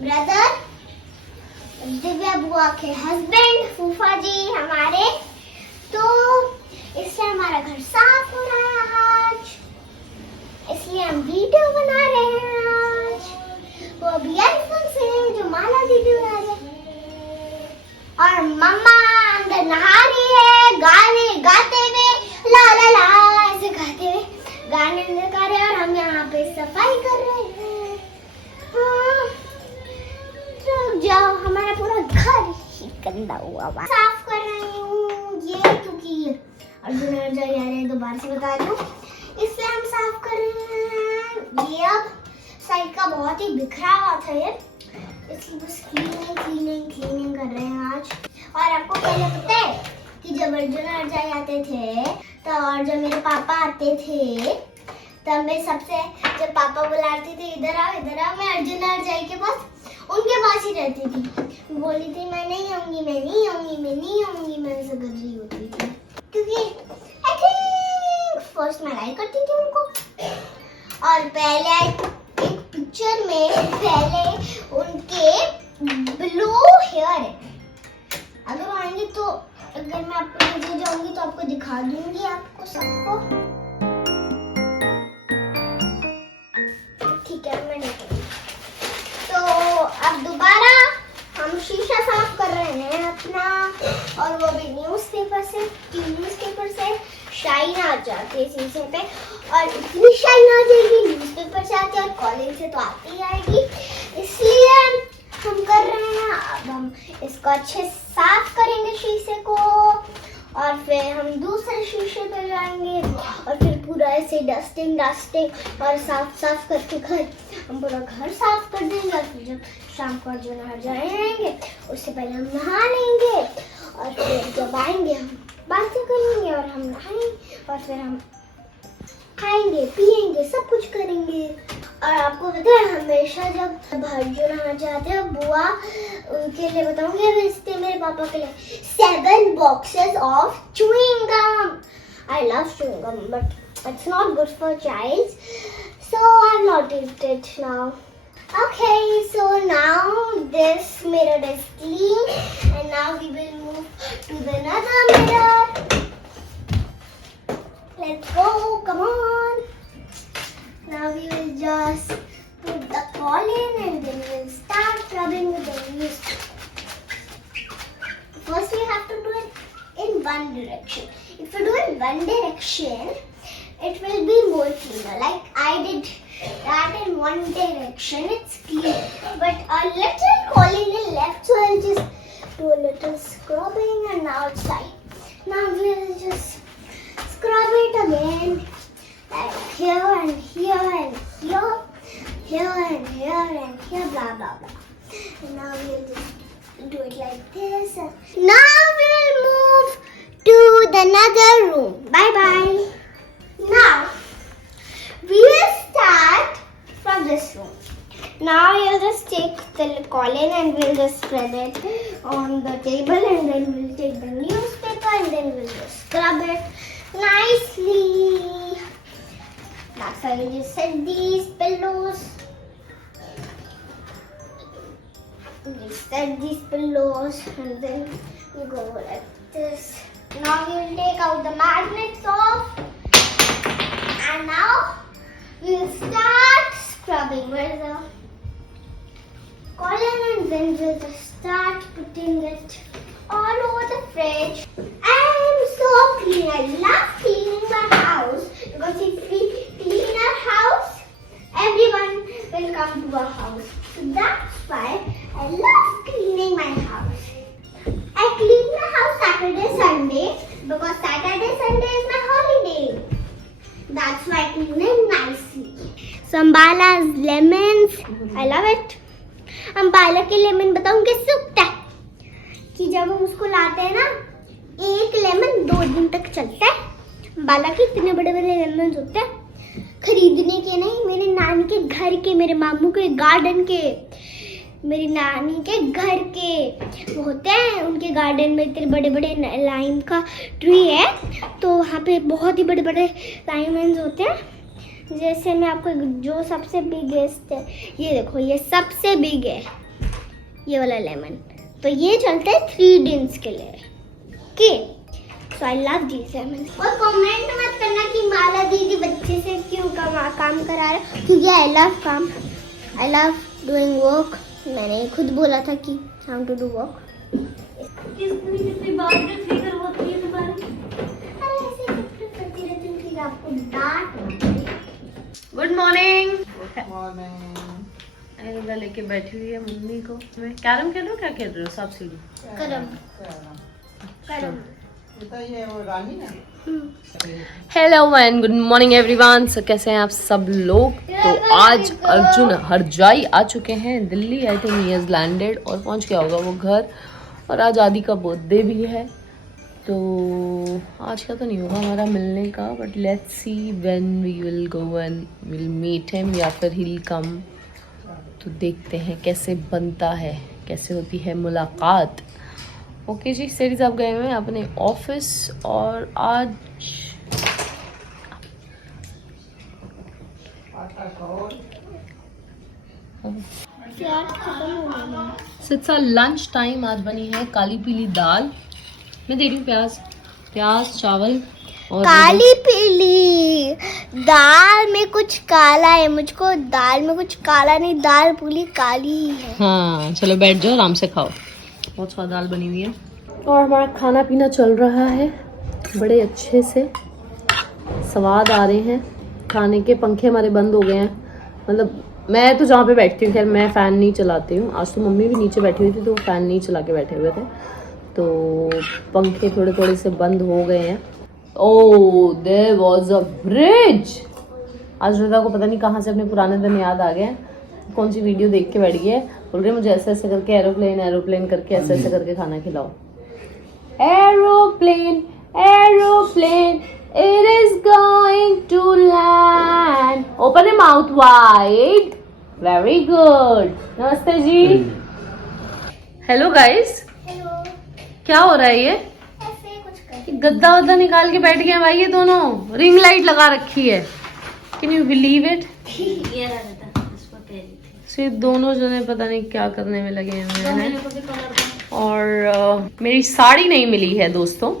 Brother, Divya बुआ के husband, फूफा जी हमारे, तो इसलिए हमारा घर साफ हो रहा है आज, इसलिए हम वीडियो बना रहे हैं आज। वो अभी ईयरफोन से जो माला दीदी बना रहे हैं, और मम्मा अंदर नहा रही है गाने गाते हुए, ला ला ला ऐसे गाते हुए गाने गा रहे हैं, और हम यहाँ पे सफाई कर रहे हैं। हाँ, तो जाओ, हमारा पूरा घर ही गंदा हुआ हुआ साफ कर रही हूँ ये, क्योंकि अर्जुन आ रहे दोबारा से बता दूँ, इसलिए हम साफ कर रहे हैं। ये अब साइड का बहुत ही बिखरा हुआ था ये, इसलिए बस क्लीनिंग कर रहे हैं आज। और आपको पहले पता है कि जब अर्जुन और जय आते थे तो, और जब मेरे पापा आते थे तब मैं सबसे, जब पापा बुलाते थे इधर आओ मैं अर्जुन और जय के पास, उनके पास ही रहती थी। बोली थी मैं नहीं आऊंगी, मैं ऐसे कर रही होती थी, क्योंकि आई थिंक फर्स्ट मैं लाइक करती थी उनको। और पहले एक पिक्चर में पहले उनके ब्लू हेयर है, अगर वो आएंगे तो, अगर मैं आपको लेके जाऊंगी तो आपको दिखा दूंगी, आपको सबको। ठीक है, मैं नहीं, तो अब दोबारा हम शीशा साफ कर रहे हैं अपना, और वो भी न्यूज़पेपर से शाइन आ जाती है शीशे पे, और इतनी शाइन आ जाएगी न्यूज़पेपर से आती है, और कॉलेज से तो आती ही आएगी, इसलिए हम कर रहे हैं। अब हम इसको अच्छे साफ करेंगे शीशे को, और फिर हम दूसरे शीशे पे जाएंगे, और फिर पूरा ऐसे डस्टिंग और साफ करके हम पूरा घर साफ कर देंगे। और फिर जब शाम को अर्जुन आ जाएंगे उससे पहले हम नहा लेंगे, और फिर जब आएंगे हम बातें करेंगे, और हम नहाएंगे, और फिर हम खाएंगे पिएंगे, सब कुछ करेंगे। और आपको पता है, हमेशा जब अर्जुन आ जाते हैं बुआ उनके लिए बताऊंगी, वैसे मेरे पापा के लिए 7 boxes of chewing gum. I love chewing gum, but it's not good for child, so I'm not eating it now. Okay, so now this mirror is clean, and now we will move to the another mirror. Let's go, come on. Now we will just put the collar and then we'll start rubbing with the news. First we have to do it in one direction. If you do it one direction, it will be more cleaner. Like I did that in one direction, it's clean. But a little calling in left, so I'll just do a little scrubbing, and now it's right. Now we'll just scrub it again, like here and here and here, here and here and here, blah blah blah. And now we'll just do it like this. Now we'll move to the another room. Bye bye. Now we will start from this room. Now you'll just take the collar and we'll just spread it on the table, and then we'll take the newspaper and then we'll just scrub it nicely. That's how you just set these pillows. We set these pillows and then we go like this. Now we'll take out the magnets off, and now we'll start scrubbing with the collar, and then we'll just start putting it all over the fridge. I'm so clean. I love cleaning my house, because if we clean our house, everyone will come to our house. So that's why I love cleaning my house. I clean my house Saturday, Sunday, because Saturday, Sunday is my holiday. That's why I clean it nicely. Sambala's lemons, I love it. Ambala के lemon बताऊं कैसे उगता है, कि जब हम उसको लाते हैं ना, एक लेमन 2 दिन तक चलता है। अम्बाला के इतने बड़े बड़े लेमन होते हैं, खरीदने के नहीं, मेरे नानी के घर के, मेरे मामू के गार्डन के, मेरी नानी के घर के वो होते हैं। उनके गार्डन में इतने बड़े बड़े लाइम का ट्री है, तो वहाँ पे बहुत ही बड़े बड़े लाइमन्स होते हैं। जैसे मैं आपको जो सबसे बिगेस्ट है, ये देखो, ये सबसे बिग है, ये वाला लेमन। तो ये चलते हैं 3 दिन के लिए। Okay, so I love this lemon. और कमेंट मत करना कि माला दीदी बच्चे से क्यों काम करा रहे, क्योंकि आई लव काम, आई लव डूइंग वर्क। मैंने खुद बोला था कि हाउ टू डू वर्क। कितनी बात करवाती है तुम्हारी? अरे ऐसे करती रहती हूँ कि आपको डांट। Good morning. अनिरुद्धा लेके बैठी हुई है मम्मी को। मैं कैरम खेल रही हूँ, क्या खेल रही हो? सांप सीढ़ी। Hello and good morning everyone. So कैसे हैं आप सब लोग? तो आज अर्जुन हरजाई आ चुके हैं Delhi. I think he has landed और पहुंच गया होगा वो घर। और आज आदि का बर्थडे भी है, तो आज का तो नहीं होगा हमारा मिलने का, but let's see when we will go and will meet him, या फिर ही विल कम। तो देखते हैं कैसे बनता है, कैसे होती है मुलाकात। ओके जी, सेठी साहब गए हुए हैं अपने ऑफिस। और आज इट्स लंच टाइम। आज बनी है काली पीली दाल। मैं दे रही हूँ प्याज चावल। और काली पीली दाल में कुछ काला है, मुझको दाल में कुछ काला नहीं, दाल पूरी काली ही है। हाँ चलो बैठ जाओ, आराम से खाओ। बहुत स्वाद दाल बनी हुई है। और हमारा खाना पीना चल रहा है बड़े अच्छे से, स्वाद आ रहे हैं खाने के। पंखे हमारे बंद हो गए हैं, मतलब मैं तो जहाँ पे बैठती हूँ, खैर मैं फ़ैन नहीं चलाती हूँ। आज तो मम्मी भी नीचे बैठी हुई थी तो फ़ैन नहीं चला के बैठे हुए थे, तो पंखे थोड़े थोड़े से बंद हो गए हैं। Oh there was a bridge. आज रिदा को पता नहीं कहाँ से अपने पुराने दिन याद आ गए, कौन सी वीडियो देख के बैठ गई है। बोल रही मुझे ऐसे ऐसे करके एरोप्लेन करके ऐसे ऐसे करके खाना खिलाओ। Aeroplane aeroplane it is going to land. Open your mouth wide. Very good. नमस्ते जी। Hello guys. हेलो। क्या हो रहा है ये? ऐसे कुछ कर। गद्दा वद्दा निकाल के बैठ गए भाई ये दोनों। रिंग लाइट लगा रखी है। Can you believe it? ये रहा था, इसको कह रही थी। से दोनों जने पता नहीं क्या करने में लगे हुए हैं। और मेरी साड़ी नहीं मिली है दोस्तों,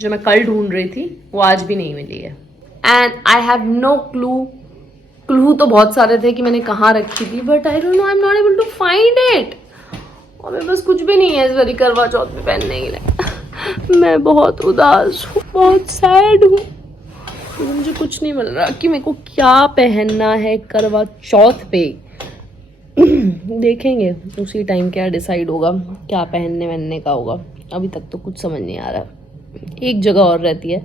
जो मैं कल ढूंढ रही थी, वो आज भी नहीं मिली है। And I have no clue तो बहुत सारे थे कि मैंने कहाँ रखी थी, but I don't know, I am not able to find it. और मेरे पास कुछ भी नहीं है इस बारी करवा चौथ पे पहनने के लिए। मैं बहुत उदास हूँ, बहुत सैड हूँ। मुझे कुछ नहीं मिल रहा कि मेरे को क्या पहनना है करवा चौथ पे। देखेंगे उसी टाइम क्या डिसाइड होगा, क्या पहनने वहनने का होगा। अभी तक तो कुछ समझ नहीं आ रहा। एक जगह और रहती है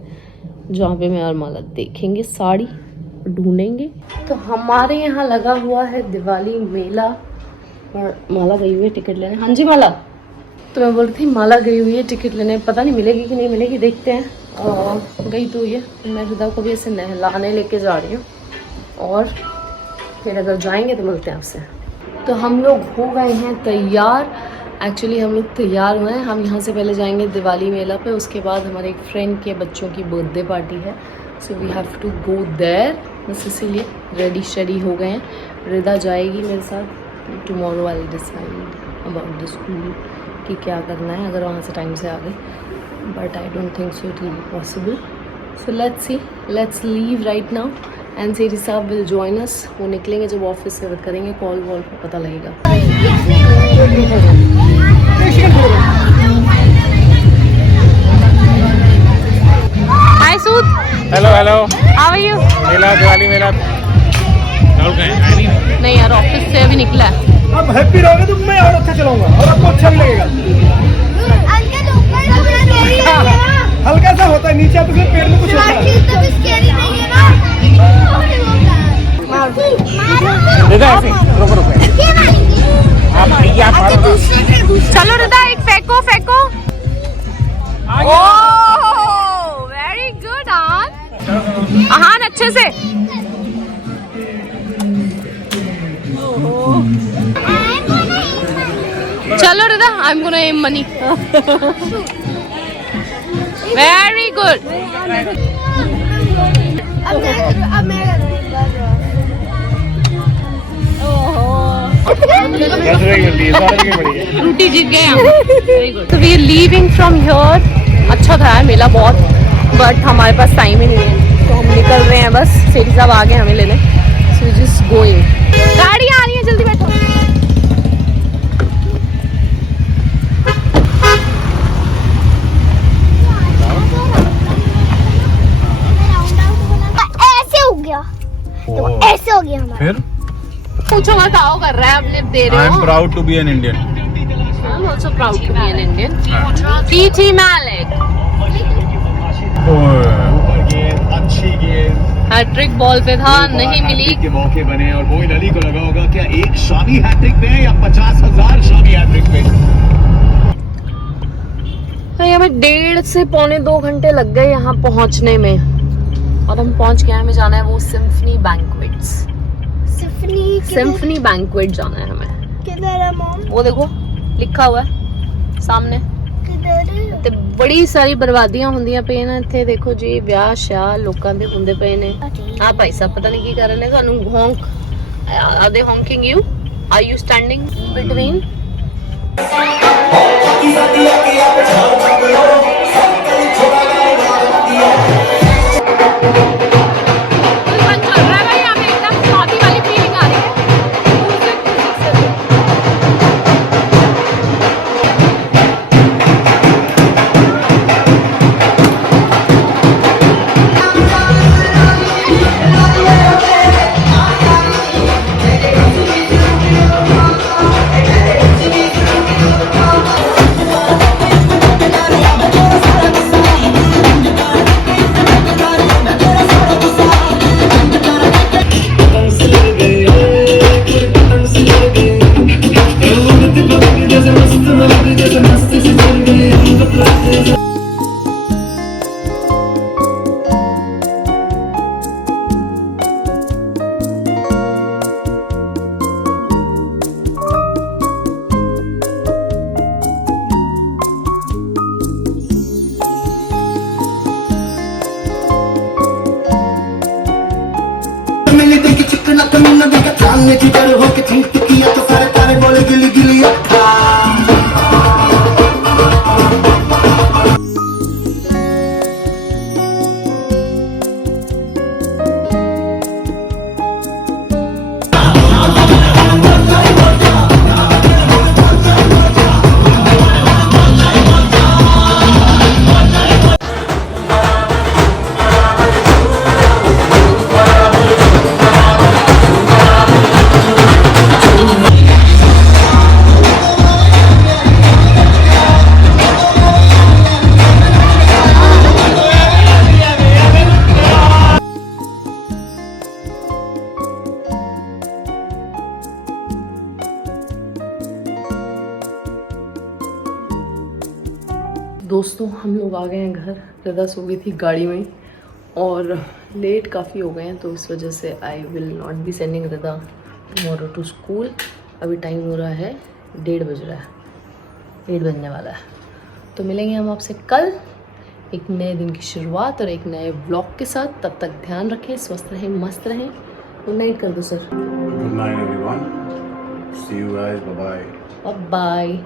जहाँ पे मैं और माला देखेंगे साड़ी, ढूंढेंगे। तो हमारे यहाँ लगा हुआ है दिवाली मेला, और माला गई हुई है टिकट लेने। हाँ जी माला, तो मैं बोल रही थी माला गई हुई है टिकट लेने, पता नहीं मिलेगी कि नहीं मिलेगी, देखते हैं। गई तो ये, मैं हृदय को भी ऐसे नहलाने लेके जा रही हूँ, और फिर अगर जाएंगे तो मिलते हैं आपसे। तो हम लोग हो गए हैं तैयार। एक्चुअली हम लोग तैयार हुए हैं। हम यहाँ से पहले जाएंगे दिवाली मेला पे, उसके बाद हमारे एक फ्रेंड के बच्चों की बर्थडे पार्टी है, so we have to go there. बस इसीलिए रेडी शेडी हो गए हैं। रिदा जाएगी मेरे साथ। Tomorrow I will decide about the school कि क्या करना है, अगर वहाँ से टाइम से आ गए, but I don't think so it will be possible. So let's see, let's leave right now and Sethi साहब विल जॉइन अस। वो निकलेंगे जब ऑफिस से, करेंगे कॉल वॉल पर, पता लगेगा। Hi Sud. Hello hello. How are you? मेला, दिवाली मेला। राहुल कहाँ है? नहीं यार, ऑफिस से अभी निकला है। अब हैप्पी रहोगे तो मैं और अच्छा चलाऊंगा और आपको अच्छा भी लगेगा। अंकल ऊपर थोड़ा देरी है ना, हल्का सा होता है, नीचे तो फिर पेट में कुछ होता है। तो भी स्कैरी नहीं है ना। देखो ऐसे, रुको आप भैया मारो। चलो रिदा, एक फेंको फेंको। ओह वेरी गुड आहान, अच्छे से। चलो Rida, I am gonna am money. Very good. अब मैं रोटी जीत गए हम। Very good. तो we are leaving from here. अच्छा था यार मेला बहुत, बट हमारे पास टाइम ही नहीं है, तो हम निकल रहे हैं बस। सेठी साहब आ गए हमें लेने, सो जस्ट गोइंग। गाड़ी आ रही है, जल्दी बैठो। ऐसे हो गया, तो ऐसे हो गया हमारा। फिर पूछो मत, आओ कर रहा है, अब लिप दे आई रहे एम हो। Proud to be an Indian. I'm also proud to be an Indian. TT Malik. अच्छी गेंद हैट्रिक बॉल पे था, नहीं मिली। के मौके बने और मोइन अली को लगा होगा क्या एक शामी हैट्रिक पे है या 50,000 शामी हैट्रिक पे। हमें 1.5 से पौने 2 घंटे लग गए यहाँ पहुँचने में, और हम पहुँच गए। हमें जाना है वो सिम्फनी बैंक्वेट्स। सिम्फनी बैंक्वेट जाना है हमें। किधर है मॉम? वो देखो लिखा हुआ है सामने। ਤੇ ਬੜੀ ਸਾਰੀ ਬਰਬਾਦੀਆਂ ਹੁੰਦੀਆਂ ਪਈਆਂ ਨੇ ਇੱਥੇ। ਦੇਖੋ ਜੀ, ਵਿਆਹ ਸ਼ਾਹ ਲੋਕਾਂ ਦੇ ਹੁੰਦੇ ਪਏ ਨੇ। ਆ ਭਾਈ ਸਾਹਿਬ ਪਤਾ ਨਹੀਂ ਕੀ ਕਰ ਰਹੇ ਨੇ। ਤੁਹਾਨੂੰ honk, are they honking you? Are you standing between? दोस्तों हम लोग आ गए हैं घर। रदा सो गई थी गाड़ी में और लेट काफ़ी हो गए हैं, तो इस वजह से I will not be sending रदा टुमारो टू स्कूल। अभी टाइम हो रहा है 1:30 बज रहा है, 1 बजने वाला है। तो मिलेंगे हम आपसे कल एक नए दिन की शुरुआत और एक नए व्लॉग के साथ। तब तक ध्यान रखें, स्वस्थ रहें, मस्त रहें। गुड नाइट कर दो sir. Good night everyone, see you guys, bye bye. Bye.